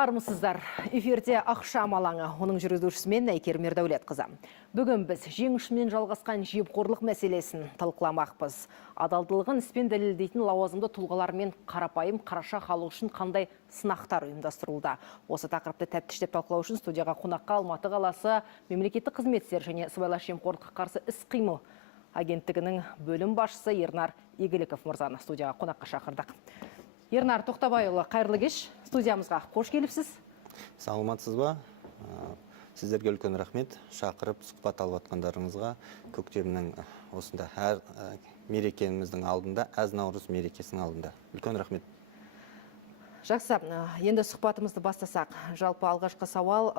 Армысыздар. Эфирде ақшам алаңы, оның жүргізушісімен Әйкер Мердәулетқызы. Бүгін біз жеңішімен жалғасқан жемқорлық мәселесін талқыламақпыз. Адалдылығын іспен дәлелдейтін лауазымды тұлғалармен қарапайым қараша халық үшін қандай сынақтар ұйымдастырылды. Осы тақырыпты тәптіштеп талқылау үшін студияға қонаққа Алматы қаласы мемлекеттік қызметтер және сыбайлас жемқорлыққа қарсы іс-қимыл агенттігінің бөлім басшысы Ернар Игіліков мырзаны студияға қонаққа шақырдық. Ернар Тоқтабайұлы, қайырлы кеш. Студиямызға қош келіпсіз. Саламатсыз ба? Сіздерге үлкен рахмет. Шақырып, сұхбат алып атқандарыңызға көктемнің осында әр мерекеміздің алдында, әз наурыз мерекесінің алдында. Үлкен рахмет. Жақсы, енді сұхбатымызды бастасақ. Жалпы алғашқы сауал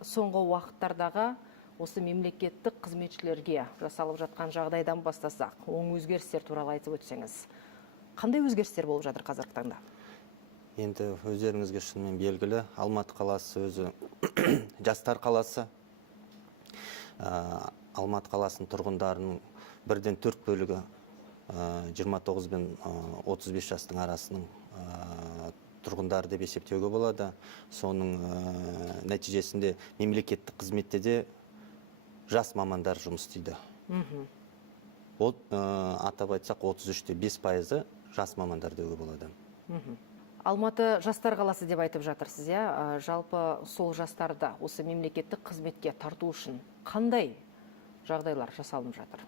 соңғы уақыттардағы осы мемлекеттік қызметшілерге жасалып жатқан жағдайдан бастасақ. Оң өзгерістер туралы айтып өтсеңіз. Қандай өзгерістер болып жатыр қазіргі таңда? Енді өздеріңізге шынымен белгілі, Алматы қаласы өзі жастар қаласы. Алматы қаласының тұрғындарының 1/4 бөлігі 29 бен 35 жастың арасының тұрғындары деп есептеуге болады. Соның нәтижесінде мемлекеттік қызметте де жас мамандар жұмыс істейді. Атап айтсақ 33,5% жас мамандар деуге болады. Алматы жастар қаласы деп айтып жатырсыз, иә? Жалпы сол жастарды осы мемлекеттік қызметке тарту үшін қандай жағдайлар жасалынып жатыр?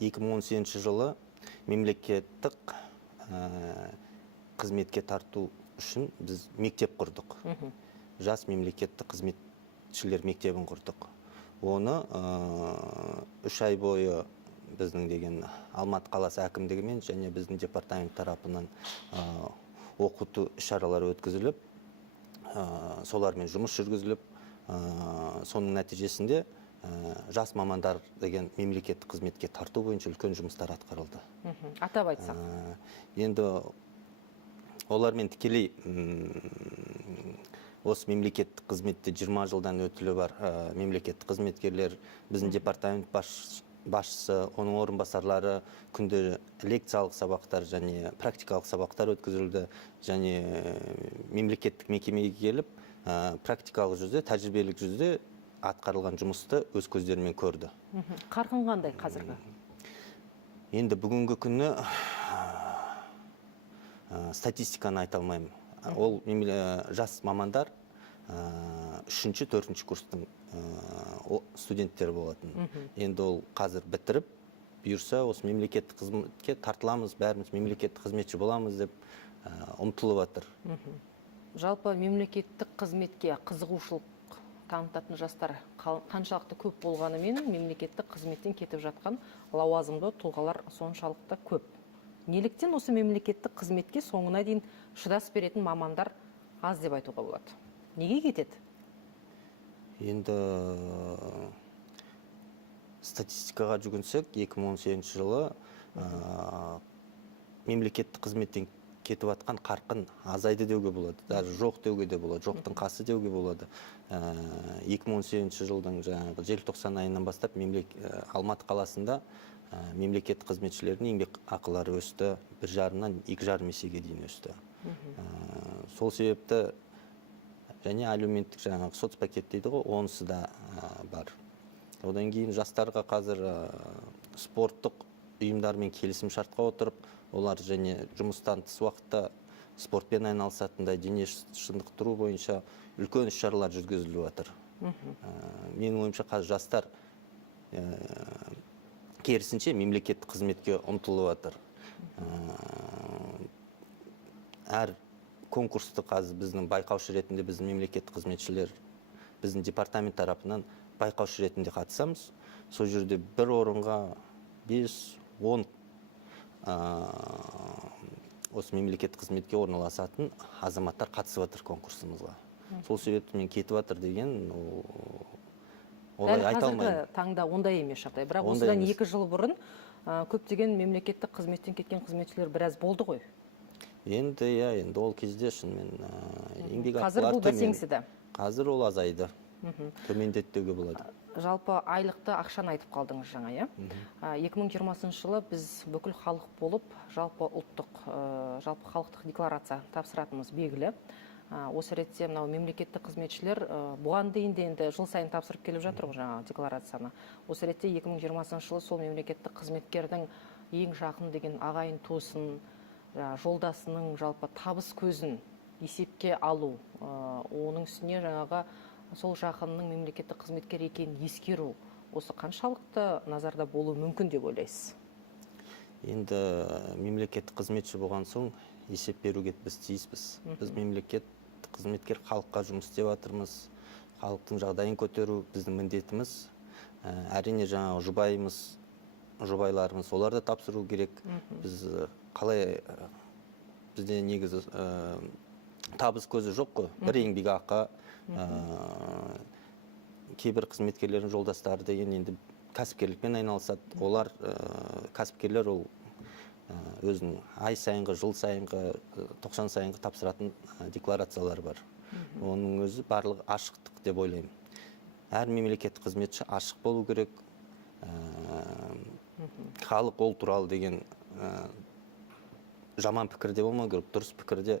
2018 жылы мемлекеттік қызметке тарту үшін біз мектеп құрдық. Жас мемлекеттік қызметшілер мектебін құрдық. Оны 3 ай бойы біздің деген Алматы қаласы әкімдігімен және біздің департамент тарапынан оқыту іс-шаралары өткізіліп, солармен жұмыс жүргізіліп, соның нәтижесінде жас мамандар деген мемлекеттік қызметке тарту бойынша үлкен жұмыстар атқарылды. Атап айтсақ. Енді олармен тікелей осы мемлекеттік қызметте 20 жылдан өтілі бар мемлекеттік қызметкерлер, біздің департамент басшысы, оның орынбасарлары күнде лекциялық сабақтар және практикалық сабақтар өткізілді, және мемлекеттік мекемеге келіп, практикалық жүзде, тәжірибелік жүзде атқарылған жұмысты өз көздерімен көрді. Қарқын қандай қазіргі? Енді бүгінгі күні статистиканы айта алмаймын. Ол жас мамандар 3-4 курстың студенттері болатын. Енді ол қазір бітіріп, бұйырса осы мемлекеттік қызметке тартыламыз, бәріміз мемлекеттік қызметші боламыз деп ұмтылып жатыр. Жалпы мемлекеттік қызметке қызығушылық танытатын жастар қаншалықты көп болғанымен мемлекеттік қызметтен кетіп жатқан лауазымды тұлғалар соншалықты көп. Неліктен осы мемлекеттік қызметке соңына дейін шыдас беретін мамандар аз деп айтуға болады? Неге кетеді? Енді статистикаға жүгінсек, 2018 жылы мемлекеттік қызметтен кетіп атқан қарқын азайды деуге болады. Даже жоқ деуге де болады, жоқтың қасы деуге болады. 2018 жылдың желтоқсан айынан бастап Алматы қаласында мемлекеттік қызметшілердің еңбек ақылары өсті, 1,5-нан 2,5 есеге дейін өсті. Сол себепті және әлеуметтік соцпакет дейді ғой, онысы да бар. Одан кейін жастарға қазір спорттық ұйымдармен келісім шартқа отырып, олар және жұмыстан тыс уақытта спортпен айналысатындай, дене шынықтыру бойынша үлкен іс-шаралар жүргізіліп жатыр. Менің ойымша қазір жастар керісінше мемлекеттік қызметке ұмтылып жатыр. Әр конкурсты қазір біздің байқаушы ретінде біздің мемлекеттік қызметшілер біздің департамент тарапынан байқаушы ретінде қатысамыз. Сол жерде бір орынға 5-10 осы мемлекеттік қызметке орналасатын азаматтар қатысып жатыр конкурсымызға. Сол себепті мен кетіп жатыр деген олай айта алмаймын. Қазіргі таңда ондай емес жағдай. Бірақ осыдан 2 жыл бұрын көптеген мемлекеттік қызметтен кеткен қызметшілер біраз болды ғой. Енді ол кезде шынымен еңбек ақылары қазір бұл бәсеңсіді. Қазір ол азайды. Төмендеді деуге болады. Жалпы айлықты ақшаны айтып қалдыңыз жаңа, иә? 2020 жылы біз бүкіл халық болып жалпы халықтық декларация тапсыратынымыз белгілі. Осы ретте мынау мемлекеттік қызметшілер бұған дейін де енді жыл сайын тапсырып келіп жатыр ғой жаңағы декларацияны. Осы ретте 2020 жылы сол мемлекеттік қызметкердің ең жақын деген ағайын туысын, жолдасының жалпы табыс көзін есепке алу, оның үстіне жаңағы сол жақынның мемлекеттік қызметкер екенін ескеру, осы қаншалықты назарда болуы мүмкін деп ойлайсыз? Енді мемлекеттік қызметші болған соң есеп беруге біз тиіспіз. Біз мемлекеттік қызметкер халыққа жұмыс істеп жатырмыз. Халықтың жағдайын көтеру біздің міндетіміз. Әрине жаңағы жұбайымыз, жұбайларымыз оларды тапсыру керек. Біз қалай бізде негізі табыс көзі жоқ қой. Бір еңбек ақы, кейбір қызметкерлердің жолдастары деген енді кәсіпкерлікпен айналысады. Олар кәсіпкерлер ол өзінің ай сайынғы, жыл сайынғы, 90 сайынғы тапсыратын декларациялар бар. Оның өзі барлығы ашықтық деп ойлаймын. Әр мемлекеттік қызметші ашық болу керек. Халық ол туралы деген жаман пікірде болмау керек, дұрыс пікірде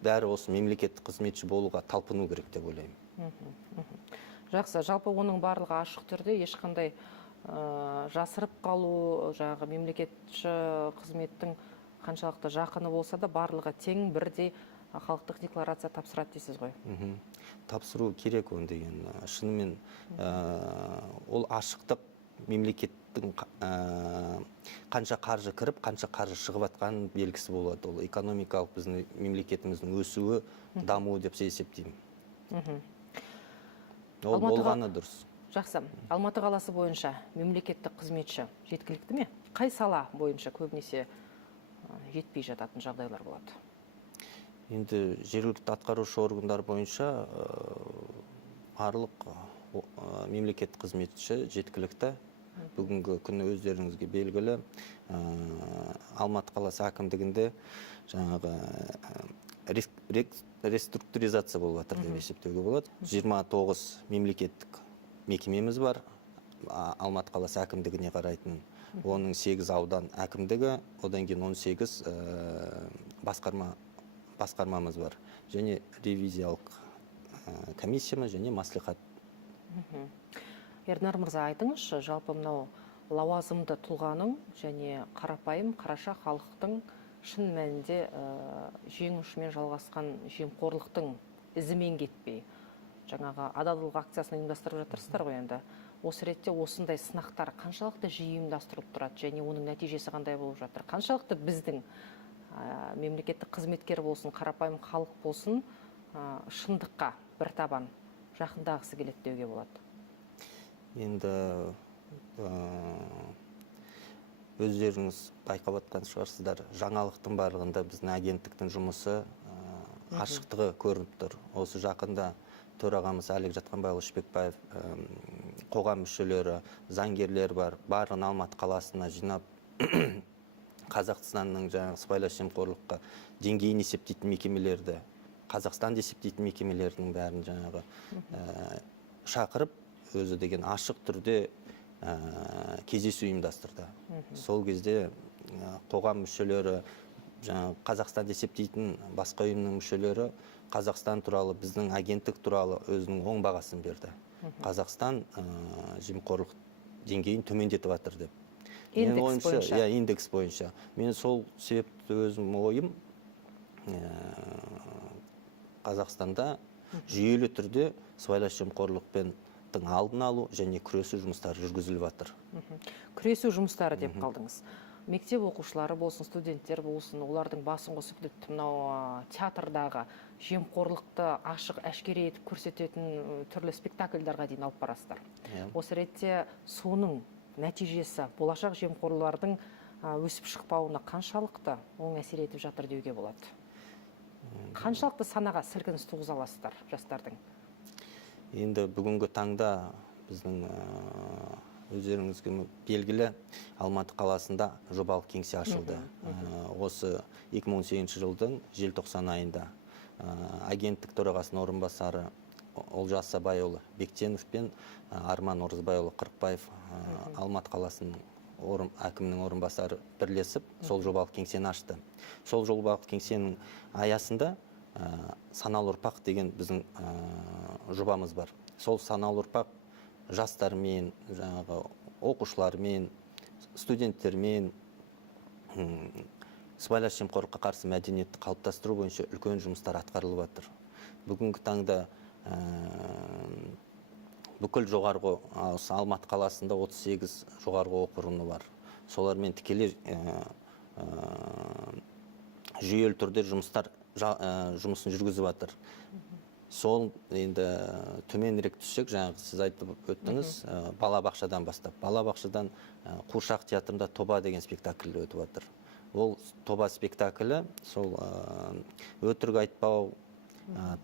бәрі осы мемлекеттік қызметші болуға талпыну керек деп ойлаймын. Жақсы, жалпы оның барлығы ашық түрде ешқандай жасырып қалу, жаңағы мемлекетші қызметтің қаншалықты жақыны болса да барлығы тең бірдей халықтық декларация тапсырады дейсіз ғой? Тапсыру керек оны деген. Шынымен ол ашықтық мемлекеттің қанша қаржы кіріп, қанша қаржы шығып жатқанын белгісі болады. Ол экономикалық біздің мемлекетіміздің өсуі, дамуы деп есептеймін. Ол болғаны дұрыс. Жақсы. Алматы қаласы бойынша мемлекеттік қызметші жеткілікті ме? Қай сала бойынша көбінесе жетпей жататын жағдайлар болады? Енді жергілікті атқарушы органдар бойынша барлық мемлекеттік қызметші жеткілікті. Бүгінгі күні өздеріңізге белгілі Алматы қаласы әкімдігінде жаңағы реструктуризация болып жатыр деп есептеуге болады. 29 мемлекеттік мекемеміз бар, Алматы қаласы әкімдігіне қарайтын. Оның 8 аудан әкімдігі, одан кейін 18 басқармамыз бар. Және ревизиялық комиссиямыз және маслихат. Ернар мырза, айтыңызшы, жалпы мынау лауазымды тұлғаның және қарапайым қараша халықтың шын мәнінде жең ұшымен жалғасқан жемқорлықтың ізімен кетпей, жаңағы адалдық акциясын ұйымдастырып жатырсыздар ғой енді. Осы ретте осындай сынақтар қаншалықты жиі ұйымдастырылып тұрады және оның нәтижесі қандай болып жатыр? Қаншалықты біздің мемлекеттік қызметкер болсын, қарапайым халық болсын, шындыққа бір табан жақындағысы келеді деуге болады? Енді өздеріңіз байқап жатқан шығарсыздар, жаңалықтың барлығында біздің агенттіктің жұмысы ашықтығы көрініп тұр. Осы жақында төрағамыз Әлік Жатқанбайұлы Шпекбаев, қоғам мүшелері, заңгерлер бар, барлығын Алматы қаласына жинап, Қазақстанның жаңағы сыбайлас жемқорлыққа деңгейін есептейтін мекемелерді, Қазақстанды есептейтін мекемелердің бәрін жаңағы шақырып, өзі деген ашық түрде кездесу ұйымдастырды. Сол кезде қоғам мүшелері, Қазақстанды есептейтін басқа ұйымның мүшелері Қазақстан туралы, біздің агенттік туралы өзінің оң бағасын берді. Қазақстан жемқорлық деңгейін төмендетіп жатыр деп. Индекс бойынша. Индекс бойынша. Мен сол себепті өзім ойым Қазақстанда жүйелі түрде сыбайлас жемқорлықпен алдын алу және күресу жұмыстары жүргізіліп жатыр. Күресу жұмыстары деп қалдыңыз. Мектеп оқушылары болсын, студенттер болсын, олардың басын қосып мынау театрдағы жемқорлықты ашық әшкере етіп көрсететін түрлі спектакльдарға дейін алып барасыздар. Осы ретте соның нәтижесі болашақ жемқорлардың өсіп шықпауына қаншалықты оң әсер етіп жатыр деуге болады? Қаншалықты санаға сілкініс туғыза аласыздар жастардың? Енді бүгінгі таңда біздің өздеріңізге белгілі Алматы қаласында жобалық кеңсе ашылды. Осы 2018 жылдың желтоқсан айында агенттік төрағасының орынбасары Олжас Сабайұлы Бектенов пен Арман Орызбайұлы Қырықбаев Алматы қаласының әкімінің орынбасары бірлесіп сол жобалық кеңсені ашты. Сол жобалық кеңсенің аясында саналы ұрпақ деген біздің жобамыз бар. Сол саналы ұрпақ жастармен, жаңағы оқушылармен, студенттермен сыбайлас жемқорлыққа қарсы мәдениетті қалыптастыру бойынша үлкен жұмыстар атқарылып жатыр. Бүгінгі таңда бүкіл жоғарғы Алматы қаласында 38 жоғарғы оқу орны бар. Солармен тікелей жүйелі түрде жұмысын жүргізіп жатыр. Сол енді төменірек түссек, жаңағы сіз айтып өттіңіз, балабақшадан бастап. Балабақшадан Қуыршақ театрында Тоба деген спектакль өтіп жатыр. Ол Тоба спектаклі сол өтірік айтпау,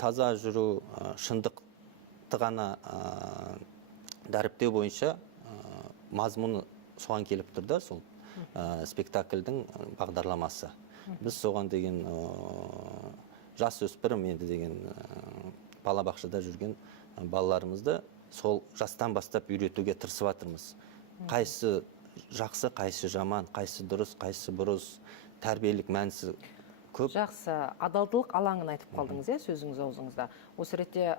таза жүру, шындықты ғана дәріптеу бойынша мазмұны соған келіп тұрды, сол спектакльдің бағдарламасы. Біз соған деген жас өспірім енді деген балабақшада жүрген балаларымызды сол жастан бастап үйретуге тырысып жатырмыз. Қайсы жақсы, қайсы жаман, қайсы дұрыс, қайсы бұрыс, тәрбиелік мәнісі көп. Жақсы, адалдылық алаңын айтып қалдыңыз, сөзіңіз аузыңызда. Осы ретте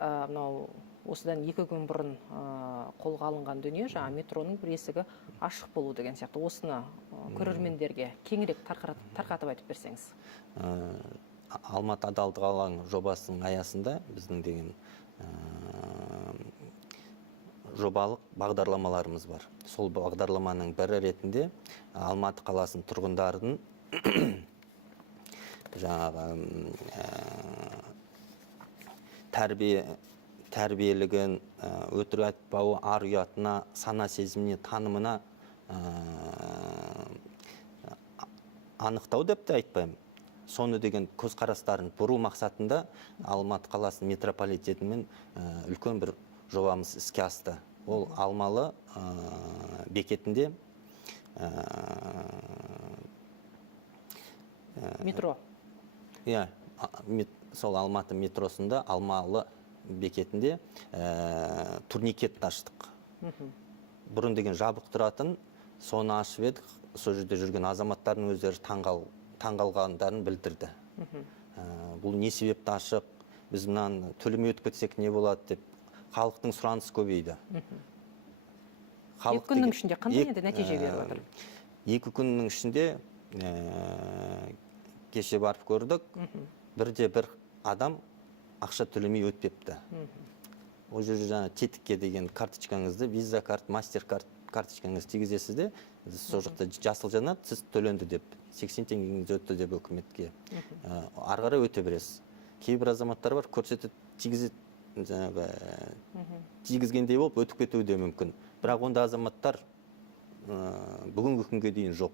осыдан 2 күн бұрын қолға алынған дүние, жаңа метроның бір есігі ашық болу деген сияқты. Осыны көрермендерге кеңірек тарқатып айтып берсеңіз. Алматы адалдық алаңы жобасының аясында біздің деген жобалық бағдарламаларымыз бар. Сол бағдарламаның бірі ретінде Алматы қаласының тұрғындардың жаңағы тәрбиелігін, өтірік айтпауы, ар ұятына, сана сезіміне, танымына анықтау деп те айтпаймын. Соны деген көзқарастарын бұру мақсатында Алматы қаласының метрополитетімен үлкен бір жобамыз іске асты. Ол Алмалы бекетінде Метро. Сол Алматы метросында Алмалы бекетінде турникет аштық. Бұрын деген жабық тұратын, соны ашып едік, сол жерде жүрген азаматтардың өздері таңғалғандарын білдірді. Бұл не себепті ашық, біз мұнан төлемей өтіп кетсек не болады деп, халықтың сұранысы көбейді. 2 күннің ішінде қандай енді нәтиже беріп жатыр? 2 күннің ішінде кеше барып көрдік, бірде бір адам ақша төлемей өтпепті. Ол жерде жаңа тетікке деген карточкаңызды, виза карт, мастер карточкаңызды тигізесіз де, сол жақта жасыл жанады, сіз төленді деп, 80 теңгеңіз өтті деп өкіметке. Арғара өте бересіз. Кейбір азаматтар бар, көрсетіп тигізгендей болып өтіп кетуі де мүмкін. Бірақ онда азаматтар бүгінгі күнге дейін жоқ.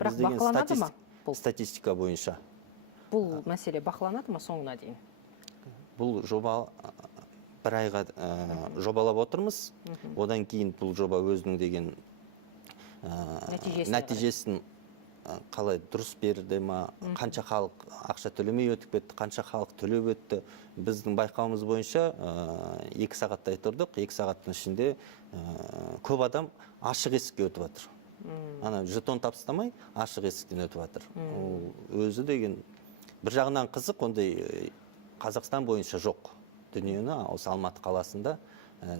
Бірақ бақыланады ма? Статистика бойынша. Бұл мәселе бақыланады ма соңына дейін? Бұл жоба бір айға жобалап отырмыз. Одан кейін бұл жоба өзінің деген нәтижесін қалай дұрыс берді ма, қанша халық ақша төлемей өтіп кетті, қанша халық төлеп өтті. Біздің байқауымыз бойынша 2 сағаттай тұрдық. 2 сағаттың ішінде көп адам ашық есікке өтіп жатыр. Ана жетон тапсырмай ашық есіктен өтіп жатыр. Өзі деген бір жағынан қызық, ондай Қазақстан бойынша жоқ дүниені осы Алматы қаласында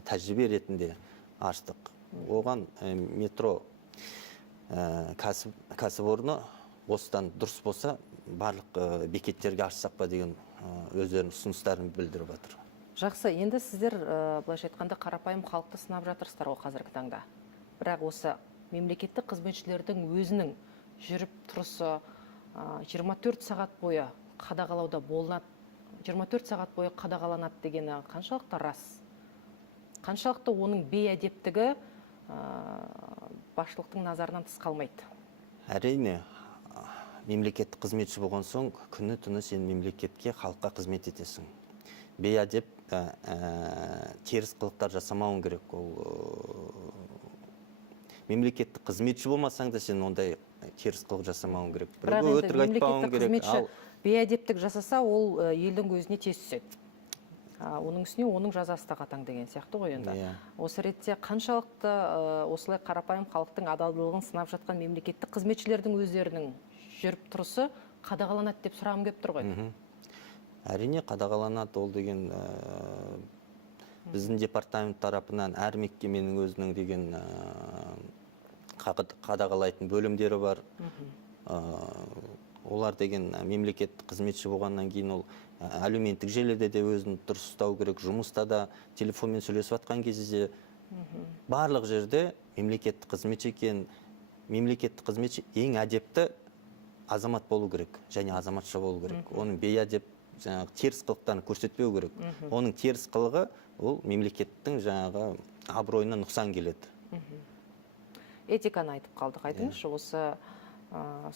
тәжірибе ретінде аштық. Оған метро кәсіпорны осыдан дұрыс болса барлық бекеттерге ашсақ па деген өздерінің ұсыныстарын білдіріп жатыр. Жақсы, енді сіздер былайша айтқанда қарапайым халықты сынап жатырсыздар ғой қазіргі таңда. Бірақ осы мемлекеттік қызметшілердің өзінің жүріп тұрысы 24 сағат бойы қадағалауда болынады, 24 сағат бойы қадағаланады дегені қаншалықты рас? Қаншалықты оның бейәдептігі басшылықтың назарынан тыс қалмайды? Әрине, мемлекеттік қызметші болған соң күні түні сен мемлекетке, халыққа қызмет етесің. Бейәдеп теріс қылықтар жасамауың керек. Мемлекеттік қызметші болмасаң да сен ондай теріс қылық жасамауың керек. Бірақ енді мемлекеттік қызметші бейәдептік жасаса, ол елдің көзіне тез түседі. Оның үстіне оның жазасы да қатаң деген сияқты ғой енді. Осы ретте қаншалықты осылай қарапайым халықтың адалдығын сынап жатқан мемлекеттік қызметшілердің өздерінің жүріп тұрысы қадағаланады деп сұрағым келіп тұр ғой. Әрине қадағаланады, ол деген біздің департамент тарапынан әр мекеменің өзінің деген қадағалайтын бөлімдері бар. Олар деген мемлекеттік қызметші болғаннан кейін ол әлеуметтік желіде де өзін дұрыс ұстау керек, жұмыста да телефонмен сөйлесіп жатқан кезде барлық жерде мемлекеттік қызметші екен. Мемлекеттік қызметші ең әдепті азамат болу керек, және азаматша болу керек. Оның бейәдеп жаңағы теріс қылықтарын көрсетпеу керек. Оның теріс қылығы ол мемлекеттің жаңағы абыройына нұқсан келеді. Этиканы айтып қалдық, айтыңызшы, осы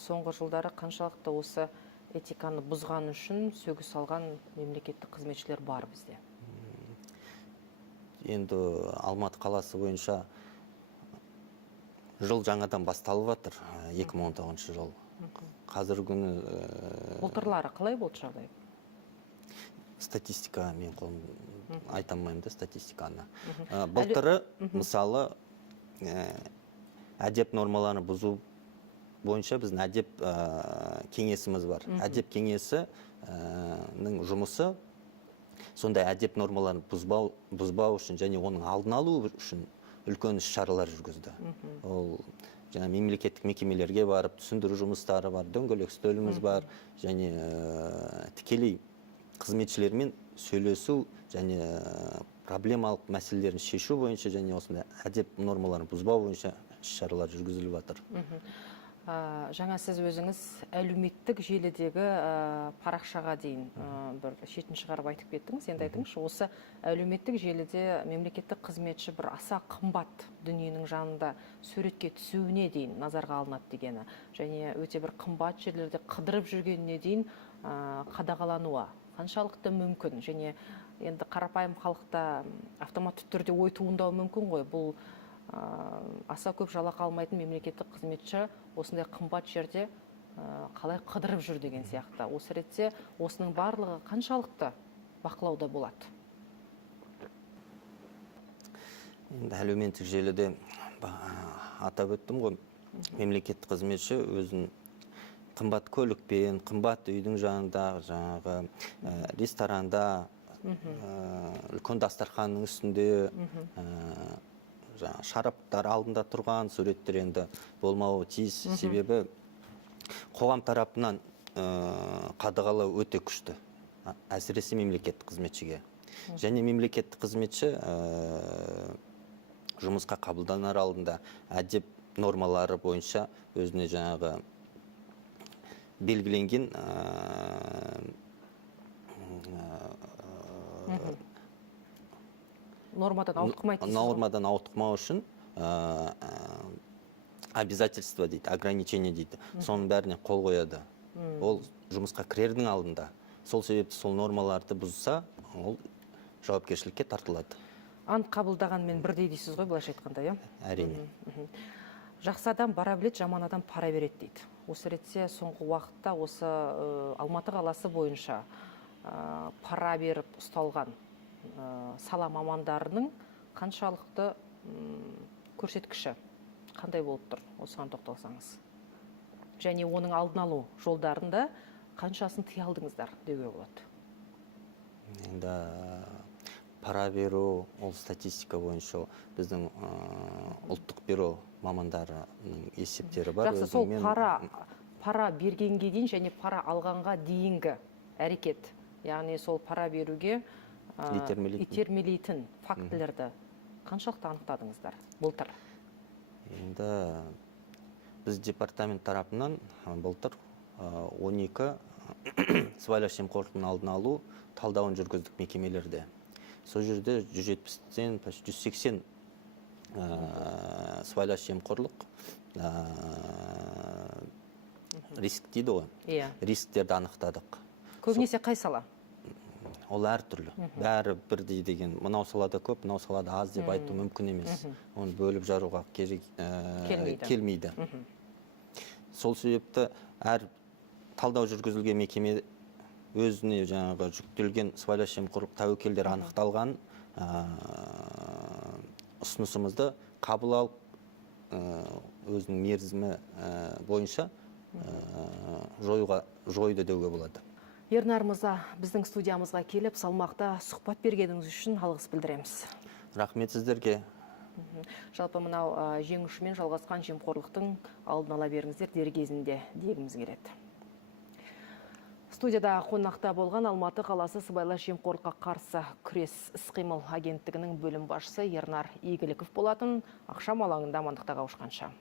соңғы жылдары қаншалықты осы этиканы бұзған үшін сөгіс алған мемлекеттік қызметшілер бар бізде? Енді Алматы қаласы бойынша жыл жаңадан басталып жатыр, 2019 жыл. Қазіргі күні Былтырлары қалай болды жағдай? Статистика мен қолым айта алмаймын да, статистиканы. Былтыры мысалы әдеп нормаларын бұзу бойынша біздің әдеп кеңесіміз бар. Әдеп кеңесінің жұмысы сондай әдеп нормаларын бұзбау үшін және оның алдын алу үшін үлкен іс-шаралар жүргізді. Ол жаңа мемлекеттік мекемелерге барып, түсіндіру жұмыстары бар, дөңгелек үстеліміз бар, және тікелей қызметшілермен сөйлесу және проблемалық мәселелерін шешу бойынша және осындай әдеп нормаларын бұзбау бойынша іс-шаралар жүргізіліп жатыр. Жаңа сіз өзіңіз әлеуметтік желідегі парақшаға дейін бір шетін шығарып айтып кеттіңіз. Енді айтыңызшы, осы әлеуметтік желіде мемлекеттік қызметші бір аса қымбат дүниенің жанында суретке түсуіне дейін назарға алынады дегені, және өте бір қымбат жерлерде қыдырып жүргеніне дейін қадағалануы қаншалықты мүмкін, және енді қарапайым халықта автоматты түрде ой туындауы мүмкін ғой, бұл аса көп жалақы алмайтын мемлекеттік қызметші осындай қымбат жерде қалай қыдырып жүр деген сияқты. Осы ретте осының барлығы қаншалықты бақылауда болады? Енді әлеуметтік желіде атап өттім ғой, мемлекеттік қызметші өзін қымбат көлікпен, қымбат үйдің жанында, жаңағы ресторанда, үлкен дастарханның үстінде шараптар алдында тұрған суреттер енді болмауы тиіс. Себебі қоғам тарапынан қадағалау өте күшті, әсіресе мемлекеттік қызметшіге. Және мемлекеттік қызметші жұмысқа қабылданар алдында әдеп нормалары бойынша өзіне жаңағы белгіленген нормадан ауытқымау үшін обязательство дейді, ограничение дейді. Соның бәріне қол қояды. Ол жұмысқа кірердің алдында. Сол себепті сол нормаларды бұзса, ол жауапкершілікке тартылады. Ант қабылдағанмен бірдей дейсіз ғой, былайша айтқанда, иә? Әрине. Жақсы адам бара білет, жаман адам пара береді дейді. Осы ретте соңғы уақытта осы Алматы қаласы бойынша пара беріп ұсталған сала мамандарының қаншалықты көрсеткіші қандай болып тұр? Осыған тоқталсаңыз. Және оның алдын алу жолдарында қаншасын тыя алдыңыздар деуге болады? Енді пара беру, ол статистика бойынша біздің ұлттық бюро мамандарының есептері бар. Жақсы, сол пара бергенге дейін және пара алғанға дейінгі әрекет, яғни сол пара беруге итермелейтін фактілерді қаншалықты анықтадыңыздар былтыр? Енді біз департамент тарапынан былтыр 12 сыбайлас жемқорлықтың алдын алу талдауын жүргіздік мекемелерде. Сол жерде 170-тен 180 сыбайлас жемқорлық риск дейді ғой. Рисктерді анықтадық. Көбінесе қай сала? Ол әртүрлі. Бәрі бірдей деген, мынау салада көп, мынау салада аз деп айту мүмкін емес. Оны бөліп жаруға келмейді. Сол себепті әр талдау жүргізілген мекеме өзіне жаңағы жүктелген сыбайлас жемқорлық тәуекелдер анықталған ұсынысымызды қабыл алып, өзінің мерзімі бойынша жойды деуге болады. Ернар мырза, біздің студиямызға келіп, салмақта сұхбат бергеніңіз үшін алғыс білдіреміз. Рахмет сіздерге. Жалпы мынау жеңушімен жалғасқан жемқорлықтың алдын ала беріңіздер дер кезінде дегіміз келеді. Студияда қонақта болған Алматы қаласы сыбайлас жемқорлыққа қарсы күрес іс-қимыл агенттігінің бөлім басшысы Ернар Игіліков болатын. Ақшам алаңында амандықта қауышқанша.